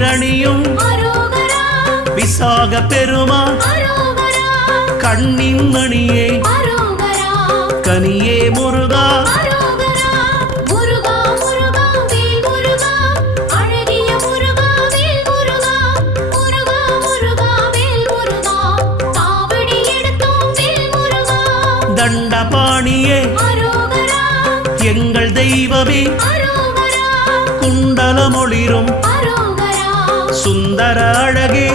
நீரணியும் விசாக பெருமான் கண்ணின் மணியே கனியே முருகா தண்டபாணியே எங்கள் தெய்வமே குண்டலமொளிரும் சுந்தர அழகே